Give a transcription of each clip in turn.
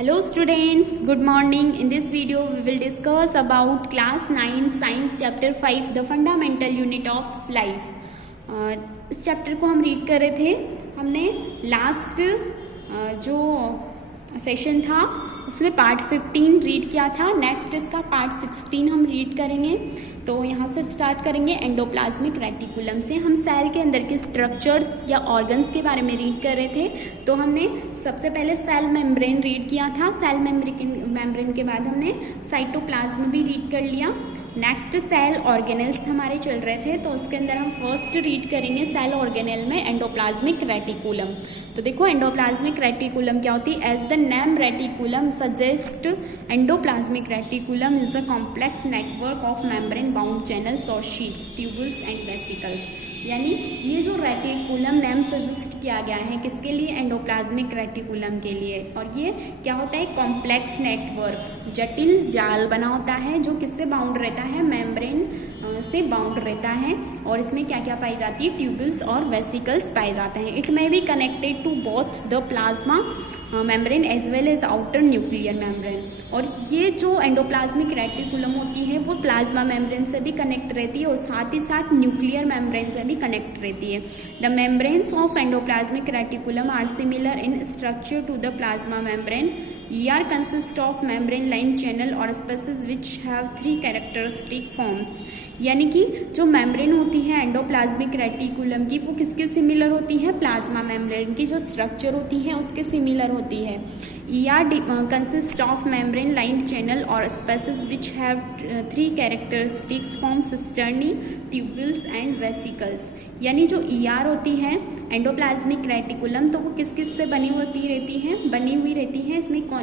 Hello students, good morning. In this video we will discuss about class 9 science chapter 5 the fundamental unit of life. इस chapter को हम read कर रहे थे. हमने लास्ट जो सेशन था उसमें पार्ट 15 रीड किया था. नेक्स्ट इसका पार्ट 16 हम रीड करेंगे. तो यहाँ से स्टार्ट करेंगे एंडोप्लाज्मिक रेटिकुलम से. हम सेल के अंदर के स्ट्रक्चर्स या ऑर्गन्स के बारे में रीड कर रहे थे. तो हमने सबसे पहले सेल मेम्ब्रेन रीड किया था. सेल मेम्ब्रेन के बाद हमने साइटोप्लाज्म भी रीड कर लिया. नेक्स्ट सेल ऑर्गेनेल्स हमारे चल रहे थे. तो उसके अंदर हम फर्स्ट रीड करेंगे सेल ऑर्गेनेल में एंडोप्लाज्मिक रेटिकुलम. तो देखो एंडोप्लाज्मिक रेटिकुलम क्या होती है. As the name reticulum suggest endoplasmic reticulum is a complex network of membrane bound channels और शीट्स, ट्यूबुल्स एंड वेसिकल्स. यानी ये जो रेटिकुलम नेम सजेस्ट किया गया है किसके लिए, एंडोप्लाज्मिक रेटिकुलम के लिए. और ये क्या होता है, कॉम्प्लेक्स नेटवर्क, जटिल जाल बना होता है जो किससे बाउंड रहता है, मेम्ब्रेन से बाउंड रहता है. और इसमें क्या क्या पाई जाती है, ट्यूबल्स और वेसिकल्स पाए जाते हैं. It may be connected to both the plasma membrane as well as outer nuclear membrane. और ये जो एंडोप्लाज्मिक रेटिकुलम होती है वो प्लाज्मा मेम्ब्रेन से भी कनेक्ट रहती है और साथ ही साथ न्यूक्लियर मेम्ब्रेन से भी कनेक्ट रहती है. The membranes of endoplasmic reticulum are similar in structure to the plasma membrane. ER consists of membrane lined channel or spaces which have 3 characteristic forms. यानी कि जो मेम्ब्रेन होती है एंडोप्लाज्मिक रेटिकुलम की वो किसके सिमिलर होती है, प्लाज्मा मेम्ब्रेन की जो स्ट्रक्चर होती है उसके सिमिलर होती है. ER consists of membrane lined channel or spaces which have 3 characteristics form cisternae, tubules and vesicles. यानी जो ER होती है एंडोप्लाज्मिक रेटिकुलम तो वो किस किस से बनी हुई रहती है. इसमें 3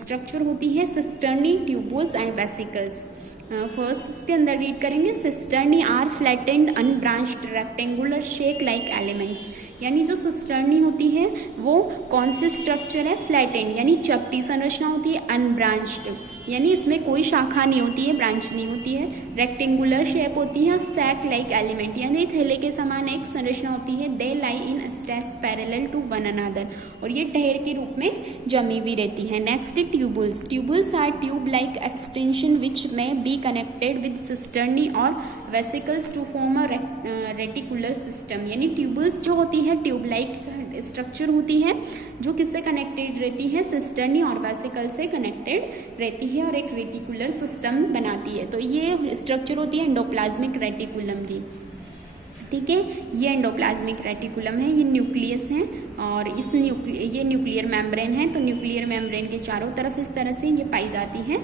स्ट्रक्चर होती है, cisternae, tubules and vesicles. First के अंदर रीड करेंगे. Cisternae are flattened unbranched rectangular sac like elements. यानी जो सिस्टर्नी होती है वो कौन सी स्ट्रक्चर है, फ्लैटेंड यानी चपटी संरचना होती है. अनब्रांच्ड यानी इसमें कोई शाखा नहीं होती है, ब्रांच नहीं होती है. रेक्टेंगुलर शेप होती है. सैक लाइक एलिमेंट यानी थैले के समान एक संरचना होती है. They lie in stacks parallel to one another और ये ढेर के रूप में जमी हुई रहती है. Next tubules. Tubules are tube like extension which may be connected with cisternae और vesicles to form a reticular system. यानी ट्यूबुल्स जो होती है ट्यूब लाइक स्ट्रक्चर होती है जो किससे कनेक्टेड रहती है, सिस्टर्नी और वेसिकल से कनेक्टेड रहती है और एक रेटिकुलर सिस्टम बनाती है. तो ये स्ट्रक्चर होती है एंडोप्लाज्मिक रेटिकुलम की. ठीक है, ये एंडोप्लाज्मिक रेटिकुलम है, ये न्यूक्लियस है और ये न्यूक्लियर मेम्ब्रेन है. तो न्यूक्लियर मेम्ब्रेन के चारों तरफ इस तरह से ये पाई जाती है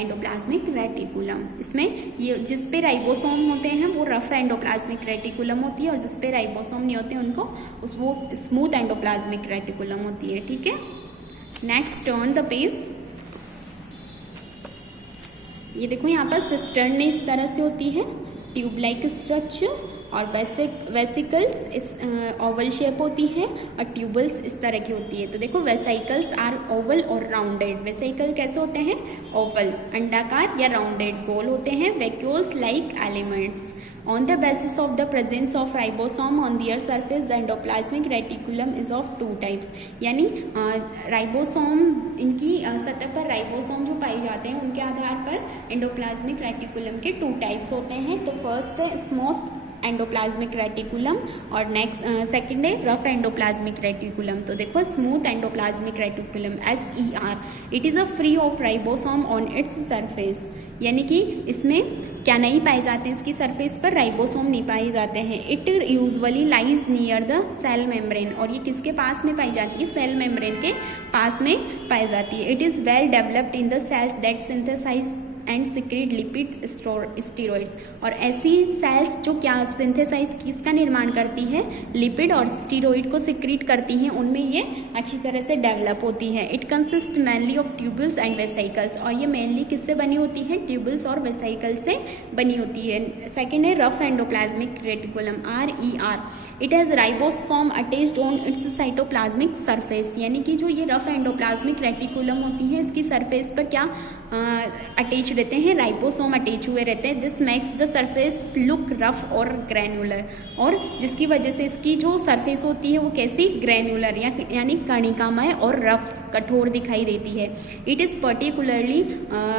एंडोप्लाज्मिक रेटिकुलम. इसमें ये जिस पे राइबोसोम होते हैं वो रफ एंडोप्लाज्मिक रेटिकुलम होती है और जिस पे राइबोसोम नहीं होते उनको वो स्मूथ एंडोप्लाज्मिक रेटिकुलम होती है. ठीक है, नेक्स्ट टर्न द पेज. ये देखो यहाँ पर सिस्टर्न इस तरह से होती है, ट्यूब लाइक स्ट्रक्चर, और वेसिकल्स इस ओवल शेप होती है और ट्यूबल्स इस तरह की होती है. तो देखो वेसिकल्स आर ओवल और राउंडेड. वेसिकल कैसे होते हैं, ओवल अंडाकार या राउंडेड गोल होते हैं. Vacuoles like elements. On the basis of the presence of ribosome on their surface the endoplasmic reticulum is of 2 types. यानी राइबोसोम इनकी सतह पर राइबोसोम जो पाए जाते हैं उनके आधार पर एंडोप्लाज्मिक रेटिकुलम के 2 टाइप्स होते हैं. तो फर्स्ट है स्मूथ एंडोप्लाज्मिक रेटिकुलम और नेक्स्ट सेकंड है रफ एंडोप्लाज्मिक रेटिकुलम. तो देखो smooth endoplasmic reticulum SER it is a free of ribosome on its surface. यानी कि इसमें क्या नहीं पाए जाते हैं, इसकी सरफेस पर राइबोसोम नहीं पाए जाते हैं. It usually lies near the cell membrane. और ये किसके पास में पाई जाती है, सेल मेम्ब्रेन के पास में पाई जाती है. It is well developed in the cells that synthesize and secrete lipid steroids. और ऐसी सेल्स जो क्या सिंथेसाइज किसका निर्माण करती है, लिपिड और स्टीरॉइड को सिक्रेट करती हैं, उनमें ये अच्छी तरह से डेवलप होती है. It consist mainly of tubules and vesicles. और ये मेनली किससे बनी होती है, ट्यूबल्स और वेसिकल से बनी होती है. सेकेंड है rough endoplasmic reticulum RER. It has ribosome attached on it's cytoplasmic surface. यानी कि जो ये रफ एंडोप्लाज्मिक रेटिकुलम होती है इसकी सरफेस पर क्या अटैच्ड रहते हैं, राइबोसोम अटैच हुए रहते हैं। This makes the surface look rough और ग्रैनुलर, और जिसकी वजह से इसकी जो सरफेस होती है वो कैसी, ग्रैनुलर यानी कणिकामय और रफ, कठोर दिखाई देती है। It is particularly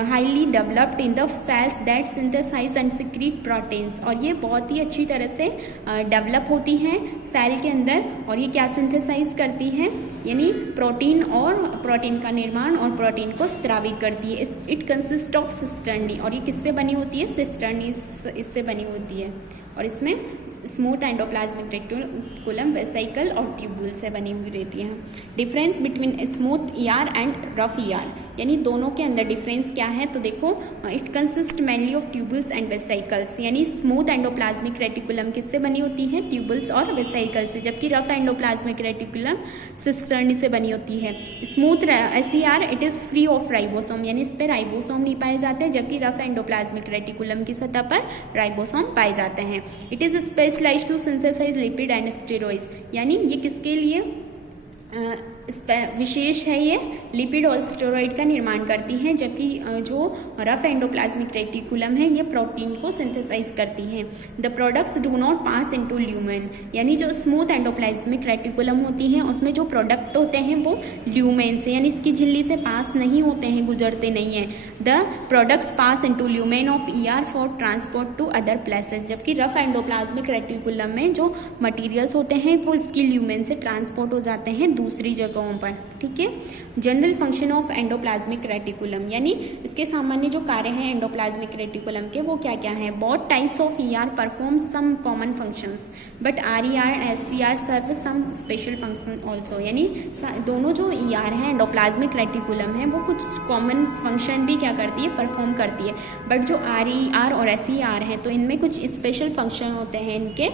highly developed in the cells that synthesize and secrete proteins, और ये बहुत ही अच्छी तरह से डेवलप होती हैं सेल के अंदर, और ये क्या सिंथेसाइज करती है, यानी प्रोटीन, और प्रोटीन का निर्माण और प्रोटीन को स्रावित करती है। इट कंसिस्ट ऑफ सिस्टर्नी, और ये किससे बनी होती है, सिस्टर्नी इससे बनी होती है, और इसमें स्मूथ एंडोप्लाज्मिक रेटिकुलम, वेसिकल और ट्यूबुल से बनी हुई रहती है। Difference between smooth ER and rough ER, यानी दोनों के अंदर डिफरेंस क्या है, तो देखो it consist mainly of tubules and vesicles, यानी स्मूथ एंडोप्लाज्मिक रेटिकुलम किससे बनी होती है, ट्यूबुल्स और वेसिकल से, जबकि रफ एंडोप्लाज्मिक रेटिकुलम सिस्टर्नी से बनी होती है। Smooth SER it is free of ribosome, यानी इस पर राइबोसोम नहीं पाए जाते, जबकि रफ एंडोप्लाज्मिक रेटिकुलम की सतह पर राइबोसोम पाए जाते हैं। It is specialized to synthesize lipid and steroids, यानी ये किसके लिए विशेष है, ये लिपिड और स्टेरॉइड का निर्माण करती हैं, जबकि जो रफ एंडोप्लाज्मिक रेटिकुलम है ये प्रोटीन को सिंथेसाइज करती हैं। The products do not pass into lumen, यानी जो स्मूथ एंडोप्लाज्मिक रेटिकुलम होती हैं उसमें जो प्रोडक्ट होते हैं वो ल्यूमेन से, यानी इसकी झिल्ली से पास नहीं होते हैं, गुजरते नहीं हैं। The products pass into lumen of ER for transport to other places, जबकि रफ एंडोप्लाज्मिक रेटिकुलम में जो मटीरियल्स होते हैं वो इसकी ल्यूमेन से ट्रांसपोर्ट हो जाते हैं दूसरी जगहों पर। ठीक है, general function of endoplasmic reticulum, यानी इसके सामान्य जो कार्य हैं एंडोप्लाज्मिक रेटिकुलम के वो क्या क्या हैं। Both types of ER perform some common functions but RER SER serve some special function also, यानी दोनों जो ईआर हैं एंडोप्लाज्मिक रेटिकुलम है वो कुछ कॉमन फंक्शन भी क्या करती है, परफॉर्म करती है, बट जो आरईआर और एसईआर हैं तो इनमें कुछ स्पेशल फंक्शन होते हैं, इनके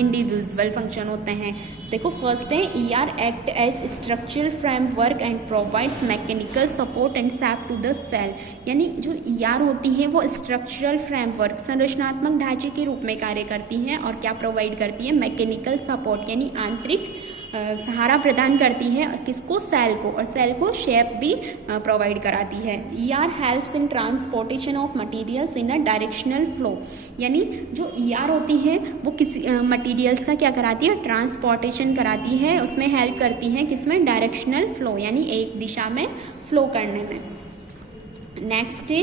इंडिविजुअल फंक्शन होते हैं। देखो फर्स्ट है ER act as structural framework and provides mechanical support and sap to the cell, यानी जो ईआर होती है वो स्ट्रक्चरल फ्रेमवर्क, संरचनात्मक ढांचे के रूप में कार्य करती है, और क्या प्रोवाइड करती है, मैकेनिकल सपोर्ट, यानी आंतरिक सहारा प्रदान करती है किसको, सेल को, और सेल को शेप भी प्रोवाइड कराती है। ER helps in transportation of materials in a directional flow, यानी जो ईआर होती है वो किसी मटेरियल्स का क्या कराती है, ट्रांसपोर्टेशन कराती है, उसमें हेल्प करती है किसमें, डायरेक्शनल फ्लो, यानी एक दिशा में फ्लो करने में। नेक्स्ट है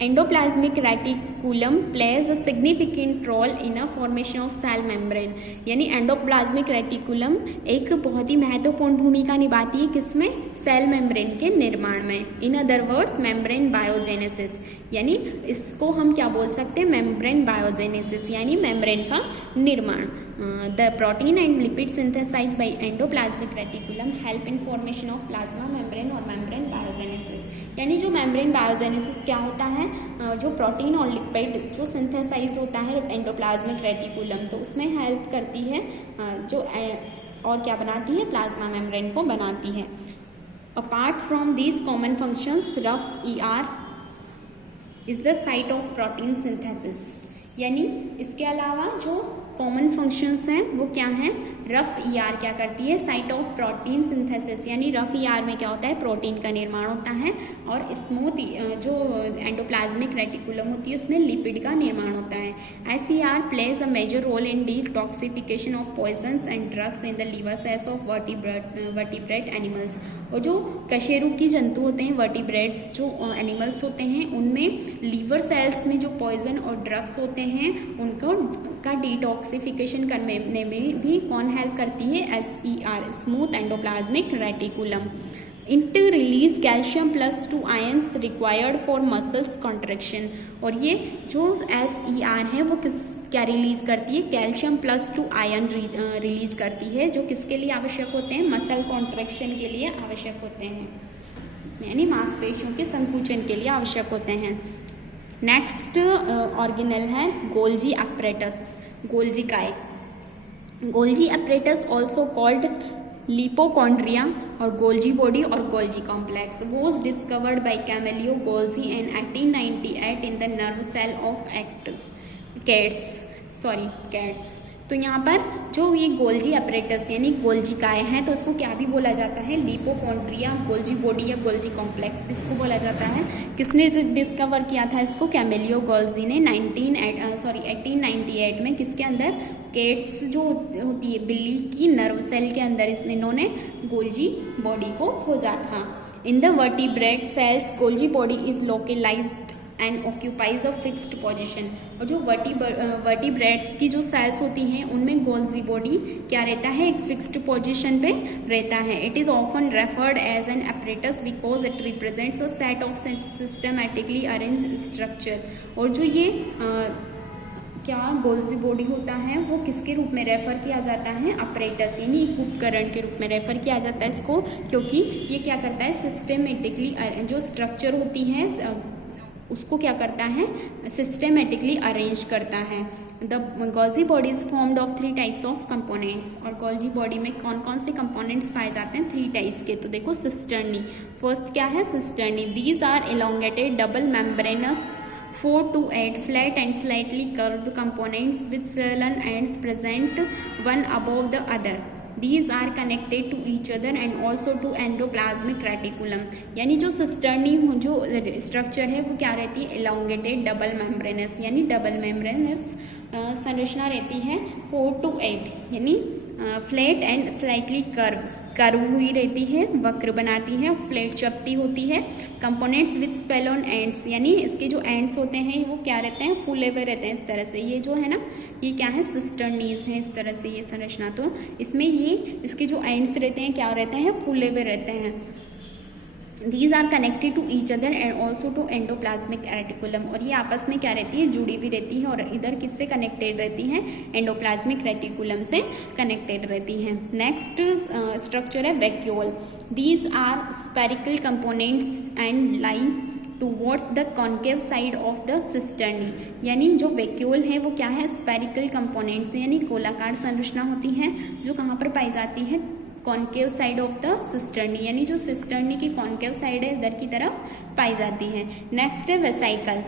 endoplasmic reticulum plays a significant role in a formation of cell membrane, यानी एंडोप्लाज्मिक रेटिकुलम एक बहुत ही महत्वपूर्ण भूमिका निभाती है किसमें, सेल मेम्ब्रेन के निर्माण में। In other words membrane biogenesis, यानी इसको हम क्या बोल सकते हैं, मेम्ब्रेन बायोजेनेसिस, यानी मेम्ब्रेन का निर्माण। The protein and lipid synthesized by endoplasmic reticulum help in formation of plasma membrane और मेम्ब्रेन बायोजेनेसिस, यानी जो मेम्ब्रेन बायोजेनेसिस क्या होता है, जो प्रोटीन और लिपिड जो सिंथेसाइज होता है एंडोप्लाज्मिक रेटिकुलम, तो उसमें हेल्प करती है, जो और क्या बनाती है, प्लाज्मा मेम्ब्रेन को बनाती है। Apart from these common functions rough ER is the site of protein synthesis, यानी इसके अलावा जो कॉमन फंक्शंस हैं वो क्या हैं, रफ ईआर क्या करती है, साइट ऑफ प्रोटीन सिंथेसिस, यानी रफ ईआर में क्या होता है, प्रोटीन का निर्माण होता है, और स्मूथ जो एंडोप्लाज्मिक रेटिकुलम होती है उसमें लिपिड का निर्माण होता है। SER plays a major role in detoxification of poisons and drugs in the liver cells of vertebrate animals, और जो कशेरुकी जंतु होते हैं, वर्टिब्रेट्स जो एनिमल्स होते हैं, उनमें लीवर सेल्स में जो पॉइजन और ड्रग्स होते हैं उनको का डिटॉक्सिफिकेशन करने में भी कौन हेल्प करती है, SER, smooth endoplasmic reticulum. It release calcium plus 2 ions required for muscles contraction, और ये जो एसईआर है वो क्या रिलीज करती है, कैल्शियम प्लस 2 आयन रिलीज करती है, जो किसके लिए आवश्यक होते हैं, मसल कॉन्ट्रैक्शन के लिए आवश्यक होते हैं, यानी मांसपेशियों के संकुचन के लिए आवश्यक होते हैं। नेक्स्ट ऑर्गेनल है गोल्जी अपरेटस, गोल्जी काय, Golgi apparatus also called lipochondria और गोल्जी बॉडी और Golgi complex was discovered by Camillo Golgi in 1898 in the nerve cell of cats. तो यहाँ पर जो ये गोल्जी अपरेटस यानी गोल्जी काय है तो उसको क्या भी बोला जाता है, लिपोकॉन्ड्रिया, गोल्जी बॉडी या गोल्जी कॉम्प्लेक्स इसको बोला जाता है। किसने डिस्कवर किया था इसको? कैमिलियो गोल्जी ने 1898 में। किसके अंदर? कैट्स जो होती है बिल्ली की नर्व सेल के अंदर इन्होंने गोल्जी बॉडी को खोजा था। In the vertebrate cells Golgi body is localized and occupies a fixed position. और जो वर्टिब्रेट्स की जो सेल्स होती हैं उनमें गोल्जी बॉडी क्या रहता है? एक फिक्स्ड पोजिशन पे रहता है। It is often referred as an apparatus because it represents a set of systematically arranged structure. और जो ये क्या गोल्जी बॉडी होता है वो किसके रूप में रेफर किया जाता है? अपरेटस यानी उपकरण के रूप में रेफर किया जाता है इसको, क्योंकि ये क्या करता है? सिस्टमेटिकली जो स्ट्रक्चर होती है उसको क्या करता है? सिस्टमेटिकली अरेंज करता है। The Golgi body is formed of 3 types of components. और गोल्जी बॉडी में कौन कौन से कंपोनेंट्स पाए जाते हैं? 3 टाइप्स के। तो देखो सिस्टर्नी, फर्स्ट क्या है? Cisternae. These are elongated double membranous 4 to 8 flat and slightly curved components with swollen ends present one above the other. These are connected to each other and also to endoplasmic reticulum. यानी जो cisternae जो structure है वो क्या रहती है? elongated double membranous यानी double membranous संरचना रहती है 4 to 8 यानी फ्लैट एंड स्लाइटली कर्व हुई रहती है, वक्र बनाती है, फ्लैट चपटी होती है। कंपोनेंट्स विथ स्वेलन एंड्स यानी इसके जो एंड्स होते हैं वो क्या रहते हैं? फूले हुए रहते हैं इस तरह से। ये जो है ना ये क्या है? सिस्टर्नीज है इस तरह से ये संरचना। तो इसमें ये इसके जो एंड्स रहते हैं क्या रहते हैं? फूले हुए रहते हैं। These are connected to each other and also to endoplasmic reticulum। और ये आपस में क्या रहती है? जुड़ी भी रहती है। और इधर किससे कनेक्टेड रहती हैं? एंडोप्लाज्मिक रेटिकुलम से कनेक्टेड रहती हैं। नेक्स्ट स्ट्रक्चर है vacuole. These are spherical components and lie towards the concave side of the cisternae। यानी जो वैक्यूल है वो क्या है? स्पेरिकल कंपोनेंट्स यानी गोलाकार संरचना होती है जो कहाँ पर पाई जाती है? Concave side of the cisternae यानी जो सिस्टर्नी की कॉन्केव साइड है इधर की तरफ पाई जाती है। नेक्स्ट है vesicle.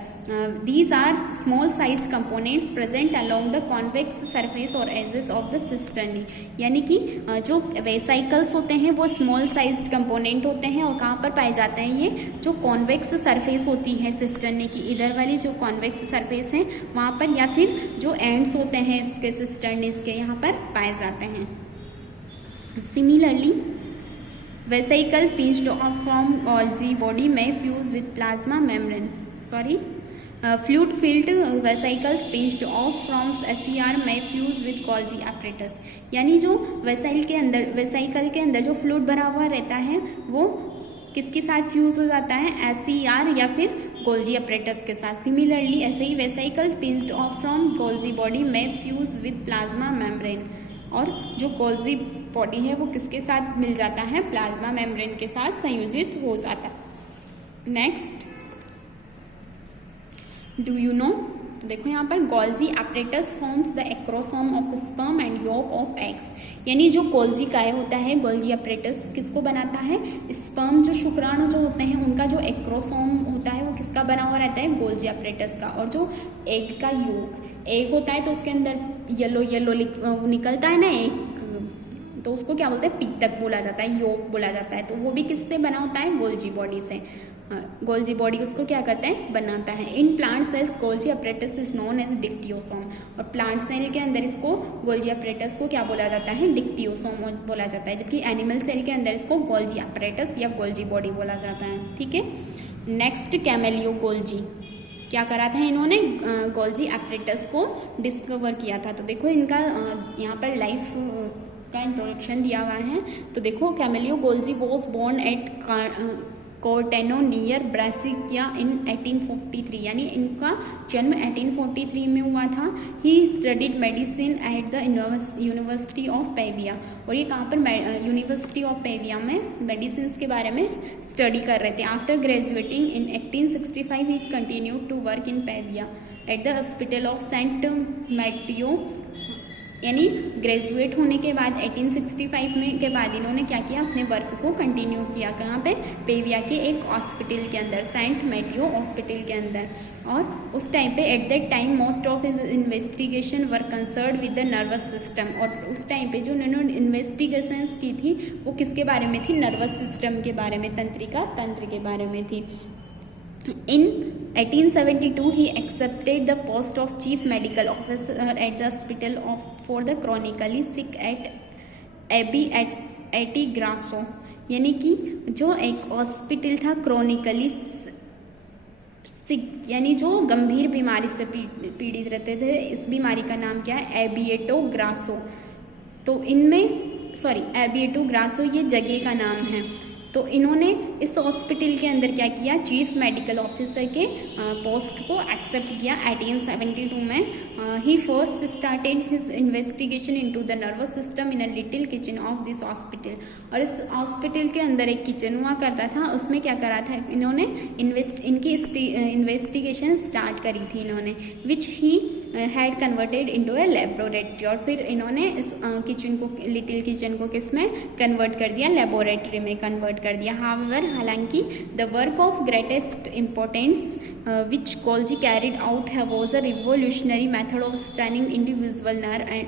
These are small size components present along the convex surface और एजेस ऑफ द सिस्टर्नी। यानी कि जो वेसाइकल्स होते हैं वो स्मॉल साइज्ड कंपोनेंट होते हैं और कहाँ पर पाए जाते हैं? ये जो कॉन्वेक्स सरफेस होती है सिस्टर्नी की, इधर वाली जो कॉन्वेक्स सरफेस है वहाँ पर, या फिर जो एंड्स होते हैं इसके सिस्टर्नीज के यहाँ पर पाए जाते हैं। Similarly, vesicle pinched off from Golgi body may fuse with plasma membrane. Fluid-filled vesicles pinched off from SCR may fuse with Golgi apparatus। यानी जो वेसाइकल के अंदर जो फ्लूइड भरा हुआ रहता है वो किसके साथ फ्यूज हो जाता है? SCR या फिर गोल्जी अपरेटस के साथ। सिमिलरली ऐसे ही vesicles pinched off from Golgi body में फ्यूज विद प्लाज्मा मेम्ब्रेन। और जो गोल्जी बॉडी है वो किसके साथ मिल जाता है? प्लाज्मा मेम्ब्रेन के साथ संयोजित हो जाता है। Next, do you know? तो देखो यहाँ पर Golgi apparatus forms the acrosome of sperm and yolk of eggs. यानी जो गोल्जी काय होता है, गोल्जी अपरेटस किसको बनाता है? स्पर्म जो शुक्राणु जो होते हैं उनका जो एक्रोसोम होता है वो किसका बना हुआ रहता है? गोल्जी अपरेटस का। और जो एग का योक, एग होता है तो उसके अंदर येलो निकलता है ना एक, तो उसको क्या बोलते हैं? पीतक बोला जाता है, योक बोला जाता है। तो वो भी किससे बना होता है? गोल्जी बॉडी से। गोल्जी बॉडी उसको क्या करता है? बनाता है। In plant cells Golgi apparatus is known as dictyosome. और प्लांट सेल के अंदर इसको गोल्जी अपरेटस को क्या बोला जाता है? डिक्टियोसोम बोला जाता है। जबकि एनिमल सेल के अंदर इसको गोल्जी अपरेटस या गोल्जी बॉडी बोला जाता है। ठीक है। Next, Camillo Golgi. क्या करा था इन्होंने? गोल्जी अपरेटस को डिस्कवर किया था। तो देखो इनका यहाँ पर लाइफ का इंट्रोडक्शन दिया हुआ है। तो देखो Camillo Golgi was born at Corteno near Brescia in 1843। यानी इनका जन्म 1843 में हुआ था। He studied medicine at the university of Pavia. और ये कहाँ पर? यूनिवर्सिटी ऑफ पेविया में मेडिसिन के बारे में स्टडी कर रहे थे। After graduating in 1865 he continued to work in Pavia at the hospital of saint Matteo यानी ग्रेजुएट होने के बाद 1865 में के बाद इन्होंने क्या किया, अपने वर्क को कंटिन्यू किया। कहाँ पे, पेविया के एक हॉस्पिटल के अंदर, सेंट मैथ्यू हॉस्पिटल के अंदर। और उस टाइम पे at that time most of his investigation were concerned with the nervous system. और उस टाइम पे जो उन्होंने इन्वेस्टिगेशंस की थी वो किसके बारे में थी, नर्वस सिस्टम के बारे में, तंत्रिका तंत्र के बारे में थी। In 1872, he accepted the post of chief medical officer at the hospital for the chronically sick at Abbey at Grasso। यानी कि जो एक हॉस्पिटल था क्रोनिकली सिक, यानी जो गंभीर बीमारी से पीड़ित रहते थे, इस बीमारी का नाम क्या है, एबिएटो ग्रासो। तो इनमें एबिएटो ग्रासो ये जगह का नाम है। तो इन्होंने इस हॉस्पिटल के अंदर क्या किया, चीफ मेडिकल ऑफिसर के पोस्ट को एक्सेप्ट किया 1872 में। He first started his investigation into the nervous system in a little kitchen of this hospital. और इस हॉस्पिटल के अंदर एक किचन हुआ करता था, उसमें क्या करा था इन्होंने, इनकी इन्वेस्टिगेशन स्टार्ट करी थी इन्होंने, which he had converted into a laboratory. और फिर इन्होंने इस किचन को, लिटिल किचन को किस में कन्वर्ट कर दिया, लेबोरेटरी में कन्वर्ट कर दिया। हाउएवर, हालांकि the work of greatest importance which Golgi carried out was a revolutionary method of standing individual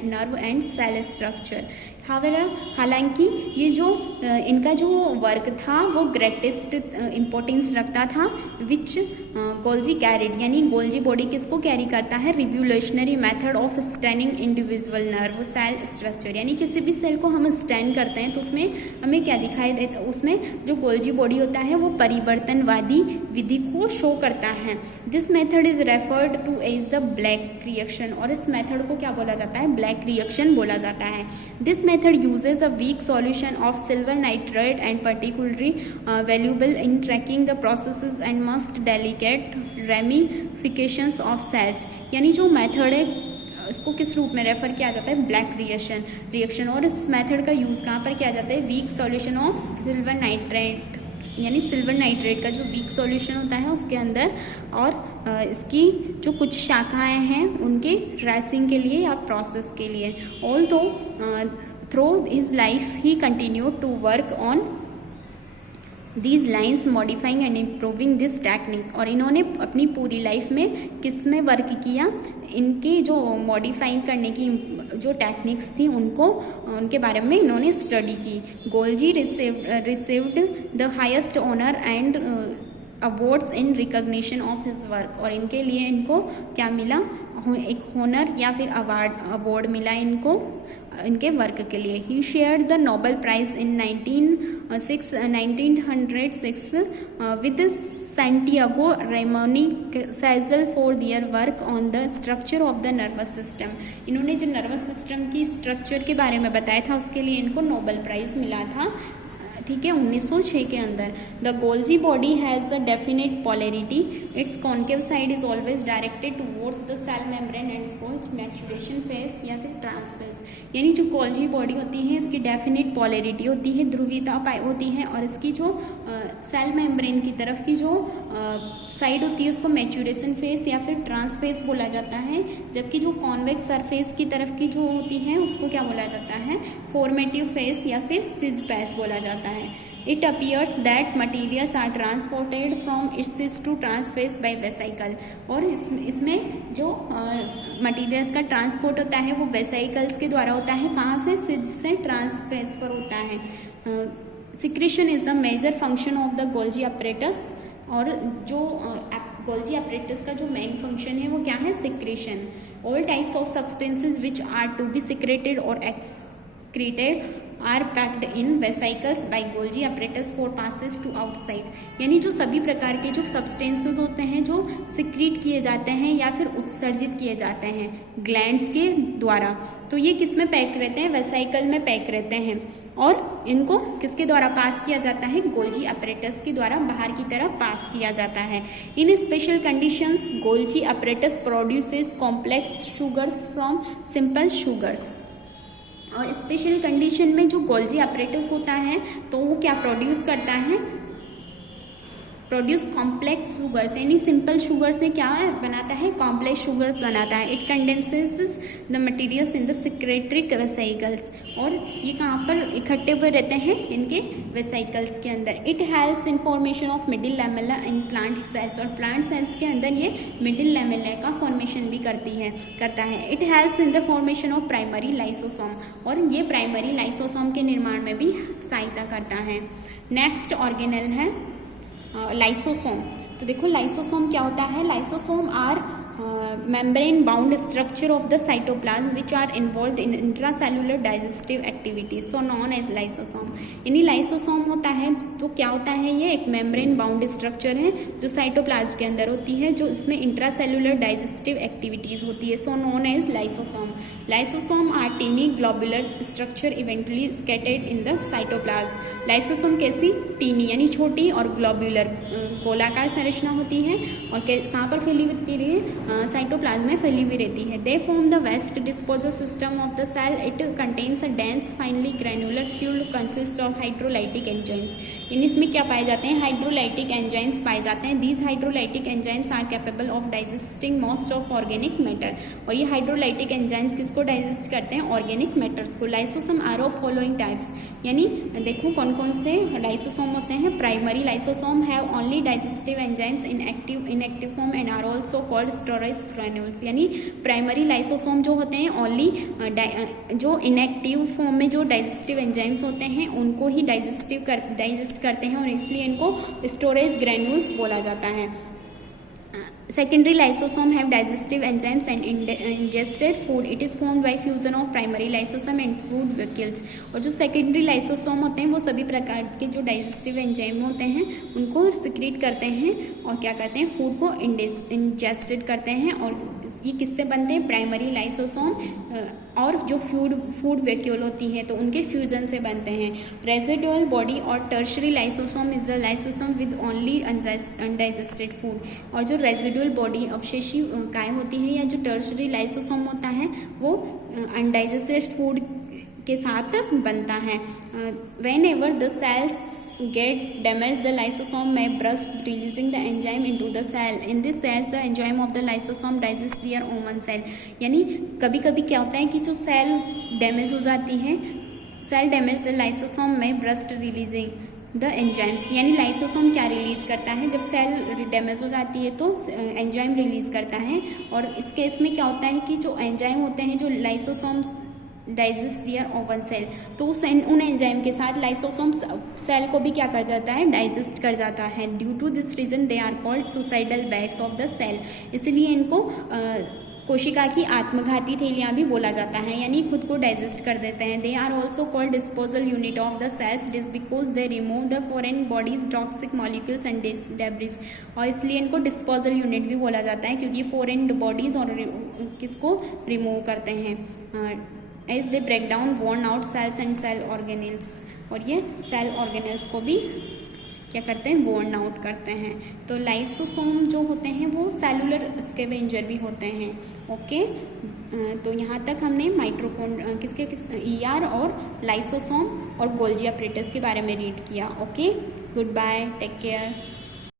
nerve and cell structure. However, हालांकि ये जो इनका जो वर्क था वो ग्रेटेस्ट इंपॉर्टेंस रखता था, विच गोल्जी कैरिड, यानी गोल्जी बॉडी किसको कैरी करता है, revolutionary method of standing individual nerve cell structure. यानी किसी भी सेल को हम स्टैंड करते हैं तो उसमें हमें क्या दिखाई देता है, उसमें जो गोल्जी बॉडी होता है वो परिवर्तनवादी विधि को शो करता है। This method is referred to as the black reaction. और इस मेथड को क्या बोला जाता है, ब्लैक रिएक्शन बोला जाता है। This method uses a weak solution of silver nitrate and particularly valuable in tracking the processes and must delicate ramifications of cells. यानी जो मेथड है इसको किस रूप में रेफर किया जाता है, ब्लैक रिएक्शन। और इस मेथड का यूज़ कहाँ पर किया जाता है, weak solution of silver nitrate, यानी सिल्वर नाइट्रेट का जो वीक सॉल्यूशन होता है उसके अंदर, और इसकी जो कुछ शाखाएं हैं उनके ट्रेसिंग के लिए या प्रोसेस के लिए। Although through his life he continued to work on these lines modifying and improving this technique. और इन्होंने अपनी पूरी लाइफ में किस में वर्क किया, इनकी जो मॉडिफाइंग करने की जो टेक्निक्स थी उनको, उनके बारे में इन्होंने स्टडी की। Golgi received the highest honour and awards in recognition of his work. और इनके लिए इनको क्या मिला, एक होनर या फिर अवार्ड मिला इनको इनके वर्क के लिए। He shared the Nobel prize in 1906 with Santiago Ramon y Cajal for their work on the structure of the nervous system. इन्होंने जो नर्वस सिस्टम की स्ट्रक्चर के बारे में बताया था उसके लिए इनको नोबेल प्राइज़ मिला था, ठीक है, 1906 के अंदर। The Golgi body has the definite polarity, its concave side is always directed towards the cell membrane and it's called maturation face या फिर ट्रांसफेस। यानी जो गोल्जी बॉडी होती है इसकी डेफिनेट पोलैरिटी होती है, ध्रुवीयता होती है, और इसकी जो सेल मेम्ब्रेन की तरफ की जो साइड होती है उसको मैच्यूरेशन फेस या फिर ट्रांसफेस बोला जाता है, जबकि जो कॉन्वेक्स सरफेस की तरफ की जो होती है उसको क्या बोला जाता है, फॉर्मेटिव फेस या फिर सिज फेस बोला जाता है। It appears that materials are transported from axis to transface by vesicle। और इसमें जो मटीरियल्स का ट्रांसपोर्ट होता है वो वेसाइकल्स के द्वारा होता है, कहाँ से, सिज से ट्रांसफेस पर होता है। Secretion is the major function of the Golgi apparatus. और जो गोल्जी अपरेटस का जो मेन फंक्शन है वो क्या है, secretion. All types of substances which are to be secreted और excreted are packed in vesicles by Golgi apparatus for passes to outside. यानी जो सभी प्रकार के जो सब्सटेंसेस होते हैं जो सिक्रीट किए जाते हैं या फिर उत्सर्जित किए जाते हैं ग्लैंड्स के द्वारा, तो ये किस में पैक रहते हैं, वेसाइकल में पैक रहते हैं, और इनको किसके द्वारा पास किया जाता है, गोल्जी अपरेटस के द्वारा बाहर की तरफ पास किया जाता है। In special conditions Golgi apparatus produces complex sugars from simple sugars. और स्पेशल कंडीशन में जो गोल्जी अपरेटस होता है तो वो क्या प्रोड्यूस करता है, प्रोड्यूस कॉम्प्लेक्स शुगर, यानी सिंपल शुगर से क्या बनाता है, कॉम्प्लेक्स शुगर बनाता है। It condenses the materials in the secretary vesicles, और ये कहाँ पर इकट्ठे हुए रहते हैं, इनके वेसिकल्स के अंदर। It helps in formation of middle lamella in plant sales, और प्लांट सेल्स के अंदर ये मिडिल लैमेला का फॉर्मेशन भी करता है। It helps in the formation of primary lysosome, और ये प्राइमरी लाइसोसोम के निर्माण में भी सहायता करता है। नेक्स्ट ऑर्गेनेल है लाइसोसोम। तो देखो लाइसोसोम क्या होता है, lysosome are membrane bound structure of the cytoplasm which are involved in intracellular digestive activities, so known as lysosome। यानी लाइसोसोम होता है तो क्या होता है, ये एक मेम्ब्रेन बाउंड स्ट्रक्चर है जो साइटोप्लाज्म के अंदर होती है, जो इसमें इंट्रासेलुलर डाइजेस्टिव एक्टिविटीज होती है, so known as lysosome. Lysosome are tiny globular structure eventually scattered in the cytoplasm. Lysosome कैसी, टीनी यानी छोटी, और ग्लोबुलर गोलाकार संरचना होती है, और कहाँ पर फैली होती है, साइटोप्लाज्म में फैली हुई रहती है। They form the waste disposal system of the cell. It contains a dense finely granular fluid consist of hydrolytic enzymes. इन इसमें क्या पाए जाते हैं, हाइड्रोलाइटिक एंजाइम्स पाए जाते हैं। These hydrolytic enzymes are capable of digesting most of organic matter, और ये हाइड्रोलाइटिक एंजाइम्स किसको डाइजेस्ट करते हैं, ऑर्गेनिक मैटर्स को। Lysosome are of following types, यानी देखो कौन कौन से लाइसोसोम होते हैं। Primary lysosome have only digestive enzymes in active form and are also called storage granules. यानी प्राइमरी लाइसोसोम जो होते हैं ओनली जो इनएक्टिव फॉर्म में जो डाइजेस्टिव एंजाइम्स होते हैं उनको ही डाइजेस्ट करते हैं, और इसलिए इनको स्टोरेज ग्रैन्यूल्स बोला जाता है। Secondary lysosome have digestive enzymes and ingested food. It is formed by fusion of primary lysosome and food vacuoles। और जो सेकेंडरी लाइसोसोम होते हैं वो सभी प्रकार के जो डाइजेस्टिव एंजाइम होते हैं उनको सिक्रीट करते हैं, और क्या करते हैं, फूड को इंजेस्टेड करते हैं, और ये किससे बनते हैं, प्राइमरी लाइसोसोम और जो फूड वैक्यूल होती है तो उनके फ्यूजन से बनते हैं। रेजिडुअल बॉडी और tertiary lysosome is the lysosome with only undigested food. और जो रेजिडुअल बॉडी अवशेषी काय होती है या जो टर्शरी लाइसोसोम होता है वो अनडाइजेस्टेड फूड के साथ बनता है। Whenever the cells get damaged, the lysosome may burst, releasing the enzyme into the cell. In this cells the enzyme of the lysosome digests their own cell। यानी कभी कभी क्या होता है कि जो सेल डैमेज हो जाती है, सेल डैमेज द लाइसोसोम में ब्रस्ट रिलीजिंग द एंजाइम्स। यानी लाइसोसोम क्या रिलीज करता है, जब सेल डैमेज हो जाती है तो एंजाइम रिलीज करता है, और इस केस में क्या होता है कि जो एंजाइम होते हैं जो लाइसोसोम डाइजेस्ट दियर ओवन सेल, तो उन एंजाइम के साथ लाइसोसोम सेल को भी क्या कर जाता है, डाइजेस्ट कर जाता है। Due to this reason they are called suicidal bags of the cell. इसलिए इनको कोशिका की आत्मघाती थैलियाँ भी बोला जाता है, यानी खुद को डाइजेस्ट कर देते हैं। They are also called disposal unit of the cells because they remove the foreign bodies toxic molecules and debris. और इसलिए इनको डिस्पोजल यूनिट भी बोला जाता है क्योंकि फॉरेन बॉडीज और किसको रिमूव करते हैं। As they break down worn out cells and cell organelles, और ये सेल ऑर्गेनेल्स को भी क्या करते हैं, वॉर्न आउट करते हैं। तो लाइसोसोम जो होते हैं वो सेलुलर स्कैवेंजर भी होते हैं। ओके, तो यहाँ तक हमने ER और लाइसोसोम और गोल्जी अपरेटस के बारे में रीड किया। Okay, goodbye, take care.